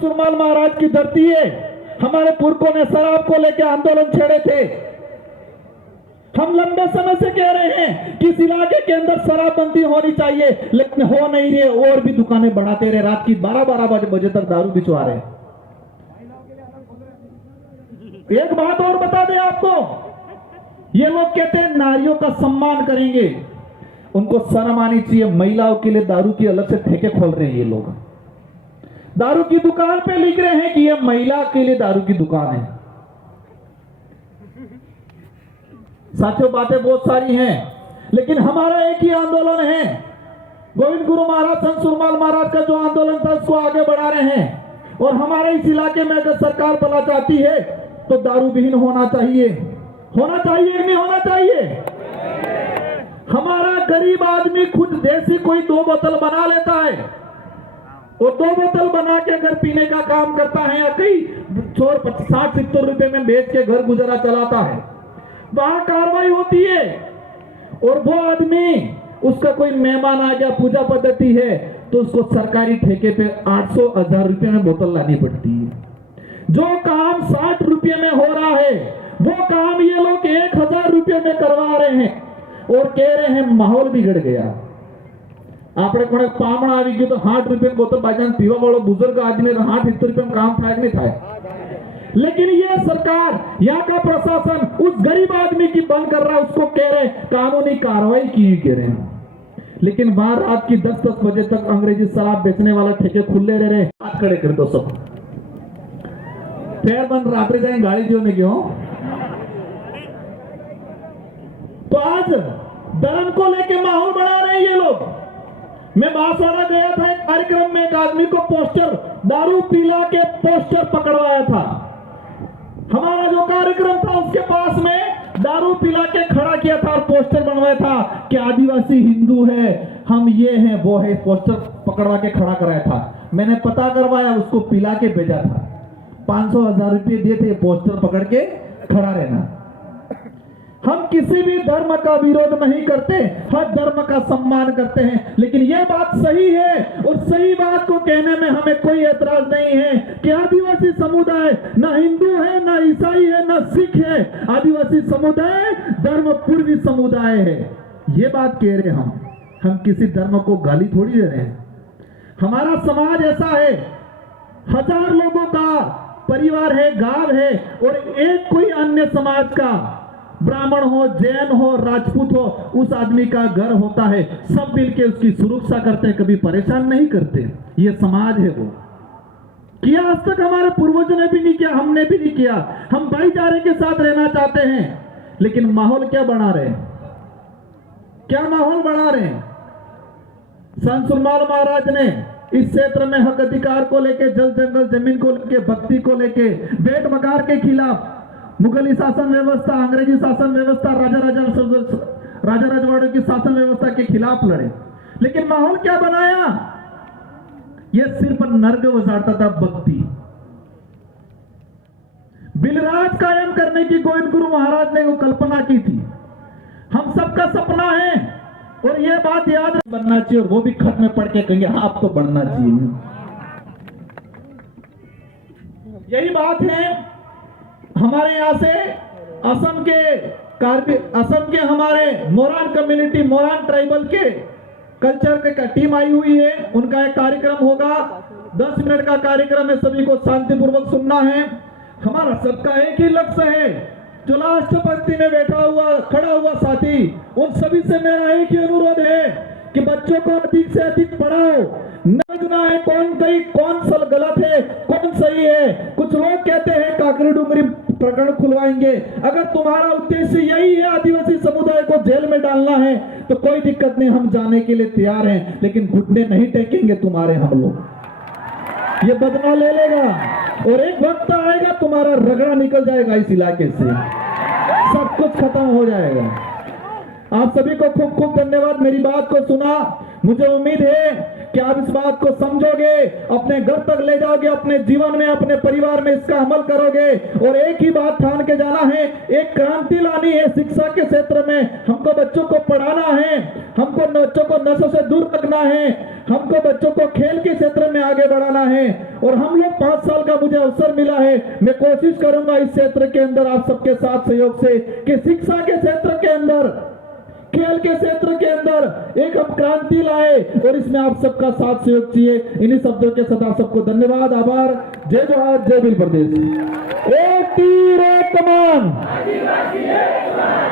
सुरमाल महाराज की धरती है। हमारे पुरखों ने शराब को लेकर आंदोलन छेड़े थे। हम लंबे समय से कह रहे हैं कि इस इलाके के अंदर शराबबंदी होनी चाहिए, लेकिन हो नहीं रही। और भी दुकानें बढ़ाते रहे, रात की 12-12 बजे तक दारू बिचवा रहे। एक बात और बता दें आपको, ये लोग कहते हैं नारियों का सम्मान करेंगे, उनको शर्म आनी चाहिए। महिलाओं के लिए दारू की अलग से ठेके खोल रहे हैं ये लोग। दारू की दुकान पे लिख रहे हैं कि ये महिला के लिए दारू की दुकान है। साथियों, बातें बहुत सारी हैं, लेकिन हमारा एक ही आंदोलन है। गोविंद गुरु महाराज, संत सुरमाल महाराज का जो आंदोलन था उसको आगे बढ़ा रहे हैं। और हमारे इस इलाके में अगर सरकार भला चाहती है तो दारू विहीन होना चाहिए। होना चाहिए कि नहीं होना चाहिए? हमारा गरीब आदमी खुद देसी कोई 2 बोतल बना लेता है, और 2 बोतल बना के अगर पीने का काम करता है या कई 60-70 रुपए में बेच के घर गुजारा चलाता है, वहां कार्रवाई होती है। और वो आदमी, उसका कोई मेहमान आ गया, पूजा पद्धति है, तो उसको सरकारी ठेके पे 800-1000 रुपए में बोतल लानी पड़ती है। जो काम 60 रुपए में हो रहा है, वो काम ये लोग 1000 रुपए में करवा रहे हैं और कह रहे हैं माहौल बिगड़ गया। આપણે કોણે પામણ આવી ગયું તો 60 રૂપિયા બોતલ બાજાને પીવા વાળો बुजुर्ग आदमी 60-70 रुपए में काम થાય नहीं થાય। लेकिन ये सरकार, यहाँ का प्रशासन उस गरीब आदमी की बंद कर रहा है, उसको कह रहे कानूनी कार्रवाई की कह रहे हैं। लेकिन वहां रात की 10-10 बजे तक अंग्रेजी शराब बेचने वाला ठेके खुले रह रहे। हाथ खड़े कर दो सब, पैर बंद, रात्रि जाए गाड़ी जो में क्यों। तो आज धर्म को लेके माहौल बना रहे हैं ये लोग। मैं बांसवाड़ा गया था, एक कार्यक्रम में एक आदमी को पोस्टर, दारू पिला के पोस्टर पकड़वाया था। हमारा जो कार्यक्रम था उसके पास में दारू पिला के खड़ा किया था और पोस्टर बनवाया था कि आदिवासी हिंदू है, हम ये हैं वो है, पोस्टर पकड़वा के खड़ा कराया था। मैंने पता करवाया, उसको पिला के भेजा था। 500-1000 रुपये दिए थे पोस्टर पकड़ के खड़ा रहना। हम किसी भी धर्म का विरोध नहीं करते, हर धर्म का सम्मान करते हैं। लेकिन यह बात सही है और सही बात को कहने में हमें कोई एतराज नहीं है कि आदिवासी समुदाय न हिंदू है, न ईसाई है, न सिख है। आदिवासी समुदाय धर्म पूर्वी समुदाय है। ये बात कह रहे हम किसी धर्म को गाली थोड़ी दे रहे हैं। हमारा समाज ऐसा है, 1000 लोगों का परिवार है, गांव है, और एक कोई अन्य समाज का, ब्राह्मण हो, जैन हो, राजपूत हो, उस आदमी का घर होता है। सब मिलके उसकी सुरक्षा करते हैं, कभी परेशान नहीं करते। ये समाज है वो। किया आज तक हमारे पूर्वजों ने भी नहीं किया, हमने भी नहीं किया। हम भाईचारे के साथ रहना चाहते हैं, लेकिन माहौल क्या बना रहे हैं? क्या माहौल बना रहे हैं? संत सुरमाल महाराज ने इस क्षेत्र में हक अधिकार को लेके, जल जंगल जमीन को लेके, भक्ति को लेके, भेंट मकार के खिलाफ, मुगली शासन व्यवस्था, अंग्रेजी शासन व्यवस्था, राजा रजवाड़ों की शासन व्यवस्था के खिलाफ लड़े। लेकिन माहौल क्या बनाया? यह सिर्फ नर्ग वसाड़ता था भक्ति। बिलराज कायम करने की गोविंद गुरु महाराज ने वो कल्पना की थी। हम सबका सपना है और यह बात याद बनना चाहिए, और वो भी खत में पढ़ के कहेंगे हाँ अब तो बढ़ना चाहिए। यही बात है। हमारे यहाँ से असम के हमारे मोरान कम्युनिटी, मोरान ट्राइबल के कल्चर के टीम आई हुई है। उनका एक कार्यक्रम होगा, 10 मिनट का कार्यक्रम है, सभी को शांतिपूर्वक सुनना है। हमारा सबका एक ही लक्ष्य है। जो लास्ट पंक्ति में खड़ा हुआ साथी, उन सभी से मेरा एक ही अनुरोध है कि बच्चों को अधिक से अधिक पढ़ाओ। समझना है कौन सा गलत है, कौन सही है। कुछ लोग कहते हैं काकरी डुंगरी प्रकरण खुलवाएंगे। अगर तुम्हारा उद्देश्य यही है आदिवासी समुदाय को जेल में डालना है तो कोई दिक्कत नहीं, हम जाने के लिए तैयार हैं, लेकिन घुटने नहीं टेकेंगे तुम्हारे। हम लोग ये बदला ले लेगा और एक वक्त आएगा तुम्हारा रगड़ा निकल जाएगा इस इलाके से, सब कुछ खत्म हो जाएगा। आप सभी को खूब खूब धन्यवाद मेरी बात को सुना। मुझे उम्मीद है कि आप इस बात को समझोगे, अपने घर तक ले जाओगे, अपने जीवन में, अपने परिवार में इसका अमल करोगे। और एक ही बात ठान के जाना है, एक क्रांति लानी है शिक्षा के क्षेत्र में। हमको बच्चों को पढ़ाना है, हमको बच्चों को नशों से दूर रखना है, हमको बच्चों को खेल के क्षेत्र में आगे बढ़ाना है। और हम लोग 5 साल का मुझे अवसर मिला है, मैं कोशिश करूंगा इस क्षेत्र के अंदर आप सबके साथ सहयोग से कि शिक्षा के क्षेत्र के अंदर, खेल के क्षेत्र के अंदर एक हम क्रांति लाए। और इसमें आप सबका साथ सहयोग चाहिए। इन्हीं शब्दों के साथ आप सबको धन्यवाद, आभार। जय जोहार, जय भील प्रदेश। एक तीर एक कमान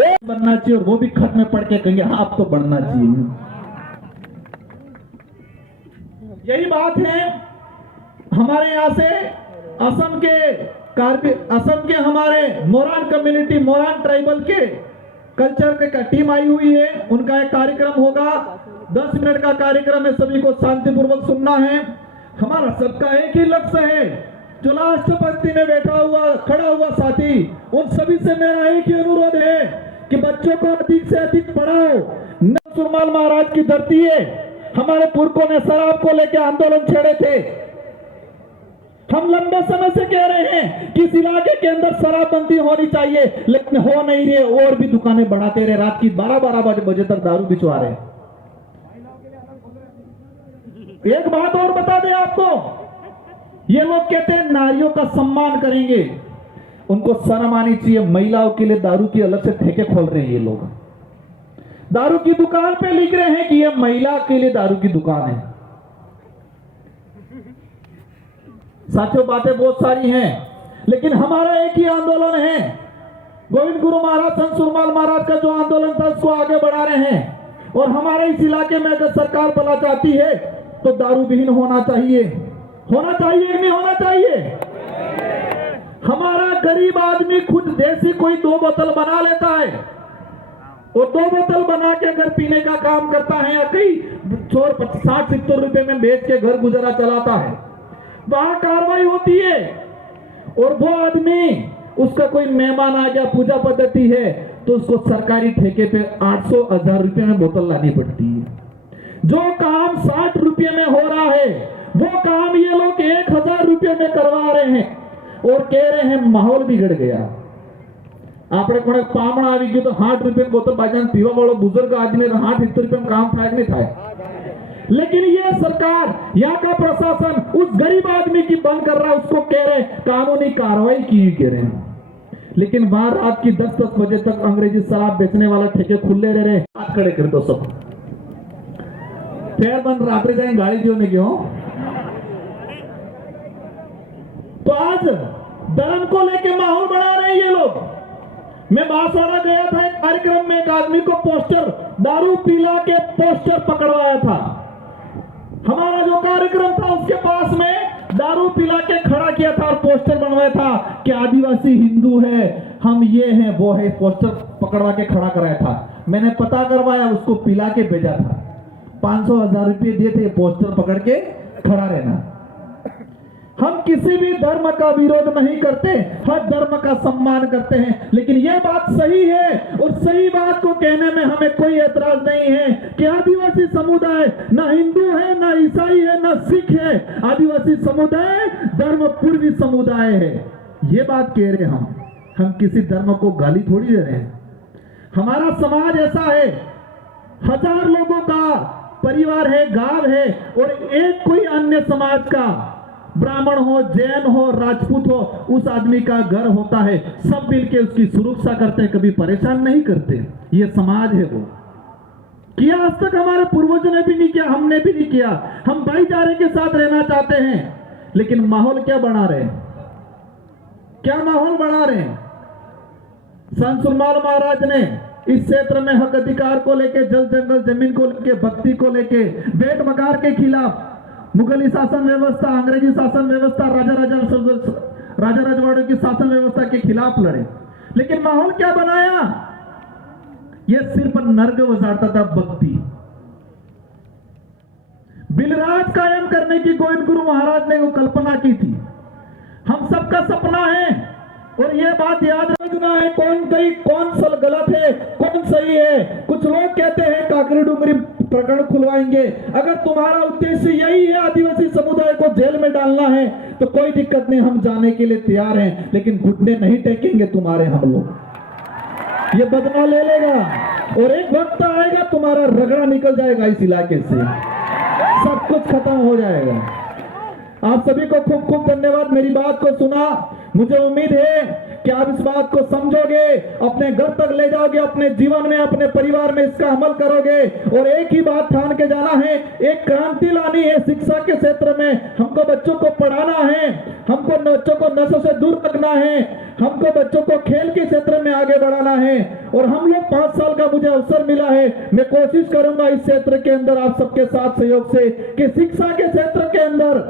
एक बनना चाहिए, और वो भी खत में पढ़ के कहेंगे हाँ अब तो बढ़ना चाहिए। यही बात है। हमारे यहाँ से असम के हमारे मोरान कम्युनिटी, मोरान ट्राइबल के कल्चर के टीम आई हुई है। उनका एक कार्यक्रम होगा, 10 मिनट का कार्यक्रम है, सभी को शांतिपूर्वक सुनना है। हमारा सबका एक ही लक्ष्य है। जो लास्ट पंक्ति में खड़ा हुआ साथी, उन सभी से मेरा एक ही अनुरोध है कि बच्चों को अधिक से अधिक पढ़ाओ। सुरमाल महाराज की धरती है। हमारे पुरखों ने शराब को लेकर आंदोलन छेड़े थे। हम लंबे समय से कह रहे हैं कि इस इलाके के अंदर शराबबंदी होनी चाहिए, लेकिन हो नहीं रही। और भी दुकानें बढ़ाते रहे, रात की 12-12 बजे तक दारू बिचवा रहे। एक बात और बता दें आपको, ये लोग कहते हैं नारियों का सम्मान करेंगे, उनको शर्म आनी चाहिए। महिलाओं के लिए दारू की अलग से ठेके खोल रहे हैं ये लोग। दारू की दुकान पे लिख रहे हैं कि ये महिला के लिए दारू की दुकान है। साथियों, बातें बहुत सारी हैं, लेकिन हमारा एक ही आंदोलन है। गोविंद गुरु महाराज, संत सुरमाल महाराज का जो आंदोलन था उसको आगे बढ़ा रहे हैं। और हमारे इस इलाके में अगर सरकार भला चाहती है तो दारू विहीन होना चाहिए। होना चाहिए कि नहीं होना चाहिए? हमारा गरीब आदमी खुद देसी कोई 2 बोतल बना लेता है, और 2 बोतल बना के अगर पीने का काम करता है, या कई चोर 60-70 रुपए में बेच के घर गुजारा चलाता है, वहां कार्रवाई होती है। और वो आदमी, उसका कोई मेहमान आ गया, पूजा पद्धति है, तो उसको सरकारी ठेके पे 800-1000 रुपए में बोतल लानी पड़ती है। जो काम 60 रुपए में हो रहा है, वो काम ये लोग 1000 रुपए में करवा रहे हैं, और कह रहे हैं माहौल बिगड़ गया। આપણે કોણે પામણ આવી ગયું તો 60 રૂપિયા બોતલ બાજાન પીવા વાળો बुजुर्ग आदमी 60-70 रुपए में काम થાય नहीं થાય। लेकिन ये सरकार, यहाँ का प्रशासन उस गरीब आदमी की बंद कर रहा है, उसको कह रहे कानूनी कार्रवाई की कह रहे हैं। लेकिन वहां रात की 10-10 बजे तक अंग्रेजी शराब बेचने वाला ठेके खुले रह रहे। हाथ खड़े कर दो सब, पैर बंद, रात्रि जाए गाड़ी दियो क्यों। तो आज धर्म को लेके माहौल बना रहे हैं ये लोग। मैं बांसवाड़ा गया था, एक कार्यक्रम में एक आदमी को पोस्टर, दारू पिला के पोस्टर पकड़वाया था। हमारा जो कार्यक्रम था उसके पास में दारू पिला के खड़ा किया था और पोस्टर बनवाया था कि आदिवासी हिंदू है, हम ये हैं वो है, पोस्टर पकड़वा के खड़ा कराया था। मैंने पता करवाया, उसको पिला के भेजा था। 500-1000 रुपये दिए थे पोस्टर पकड़ के खड़ा रहना। हम किसी भी धर्म का विरोध नहीं करते, हर धर्म का सम्मान करते हैं। लेकिन यह बात सही है, और सही बात को कहने में हमें कोई एतराज नहीं है कि आदिवासी समुदाय न हिंदू है, न ईसाई है, न सिख है। आदिवासी समुदाय धर्म पूर्वी समुदाय है। ये बात कह रहे हम किसी धर्म को गाली थोड़ी दे रहे हैं। हमारा समाज ऐसा है, 1000 लोगों का परिवार है, गांव है, और एक कोई अन्य समाज का, ब्राह्मण हो, जैन हो, राजपूत हो, उस आदमी का घर होता है, सब मिलके उसकी सुरक्षा करते हैं, कभी परेशान नहीं करते। ये समाज है वो किया आज तक हमारे पूर्वजों ने भी नहीं किया, हमने भी नहीं किया। हम भाईचारे के साथ रहना चाहते हैं, लेकिन माहौल क्या बना रहे हैं? क्या माहौल बना रहे हैं? संत सुरमाल महाराज ने इस क्षेत्र में हक अधिकार को लेके, जल जंगल जमीन को लेके, भक्ति को लेके, भेंट मकार के खिलाफ, मुगली शासन व्यवस्था, अंग्रेजी शासन व्यवस्था, राजा रजवाड़ों की शासन व्यवस्था के खिलाफ लड़े। लेकिन माहौल क्या बनाया? ये सिर्फ नर्क उजाड़ता था भक्ति। बिलराज कायम करने की गोविंद गुरु महाराज ने वो कल्पना की थी। हम सबका सपना है, और ये बात याद रखना है, कौन सही, कौन गलत है, कौन सही है। कुछ लोग कहते हैं काकरी डूंगरी प्रकरण खुलवाएंगे। अगर तुम्हारा उद्देश्य यही है आदिवासी समुदाय को जेल में डालना है तो कोई दिक्कत नहीं, हम जाने के लिए तैयार हैं, लेकिन घुटने नहीं टेकेंगे तुम्हारे हम लोग। ये बदला ले लेगा और एक वक्त आएगा तुम्हारा रगड़ा निकल जाएगा इस इलाके से, सब कुछ खत्म हो जाएगा। आप सभी को खूब खूब धन्यवाद मेरी बात को सुना। मुझे उम्मीद है कि आप इस बात को समझोगे, अपने घर तक ले जाओगे, अपने जीवन में, अपने परिवार में इसका अमल करोगे और एक ही बात ठान के जाना है, एक क्रांति लानी है शिक्षा के क्षेत्र में। हमको बच्चों को पढ़ाना है, हमको बच्चों को नशों से दूर रखना है, हमको बच्चों को खेल के क्षेत्र में आगे बढ़ाना है। और हम लोग 5 साल का मुझे अवसर मिला है, मैं कोशिश करूंगा इस क्षेत्र के अंदर आप सबके साथ सहयोग से कि शिक्षा के क्षेत्र के अंदर,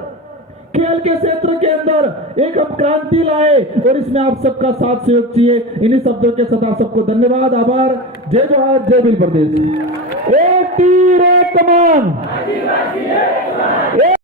खेल के क्षेत्र के अंदर एक हम क्रांति लाए और इसमें आप सबका साथ सहयोग चाहिए। इन्हीं शब्दों के साथ आप सबको धन्यवाद, आभार। जय जोहार, जय भील प्रदेश। एक तीर एक कमान।